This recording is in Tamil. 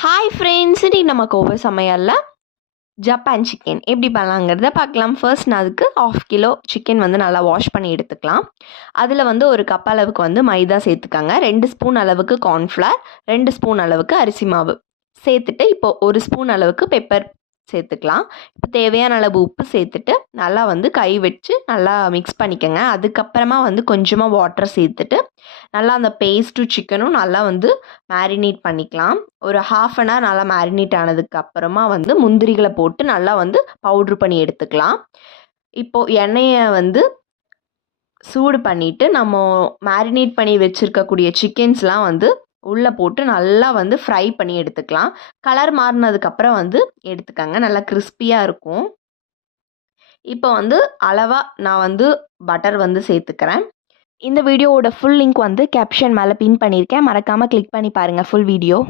ஹாய் ஃப்ரெண்ட்ஸ், இன்னைக்கு நம்ம கோவை சமையலில் ஜப்பான் சிக்கன் எப்படி பண்ணலாங்கிறத பார்க்கலாம். ஃபர்ஸ்ட் நான் அதுக்கு 1/2 கிலோ சிக்கன் வந்து நல்லா வாஷ் பண்ணி எடுத்துக்கலாம். அதில் வந்து ஒரு கப் அளவுக்கு வந்து மைதா சேர்த்துக்கங்க, 2 ஸ்பூன் அளவுக்கு கார்ன்ஃப்ளவர், 2 ஸ்பூன் அளவுக்கு அரிசி மாவு சேர்த்துட்டு இப்போ 1 ஸ்பூன் அளவுக்கு பெப்பர் சேர்த்துக்கலாம். இப்போ தேவையான அளவு உப்பு சேர்த்துட்டு நல்லா வந்து கை வச்சு நல்லா மிக்ஸ் பண்ணிக்கோங்க. அதுக்கப்புறமா வந்து கொஞ்சமாக வாட்டர் சேர்த்துட்டு நல்லா அந்த பேஸ்ட்டும் சிக்கனும் நல்லா வந்து மேரினேட் பண்ணிக்கலாம். ஒரு 1/2 அன் ஹவர் நல்லா மேரினேட் ஆனதுக்கு அப்புறமா வந்து முந்திரிகளை போட்டு நல்லா வந்து பவுட்ரு பண்ணி எடுத்துக்கலாம். இப்போது எண்ணெயை வந்து சூடு பண்ணிவிட்டு நம்ம மேரினேட் பண்ணி வச்சுருக்கக்கூடிய சிக்கன்ஸ்லாம் வந்து உள்ளே போட்டு நல்லா வந்து ஃப்ரை பண்ணி எடுத்துக்கலாம். கலர் மாறினதுக்கப்புறம் வந்து எடுத்துக்கங்க, நல்லா கிறிஸ்பியாக இருக்கும். இப்போ வந்து அளவாக நான் வந்து பட்டர் வந்து சேர்த்துக்கிறேன். இந்த வீடியோவோட ஃபுல் லிங்க் வந்து கேப்ஷன் மேலே பின் பண்ணியிருக்கேன், மறக்காமல் கிளிக் பண்ணி பாருங்கள் ஃபுல் வீடியோ.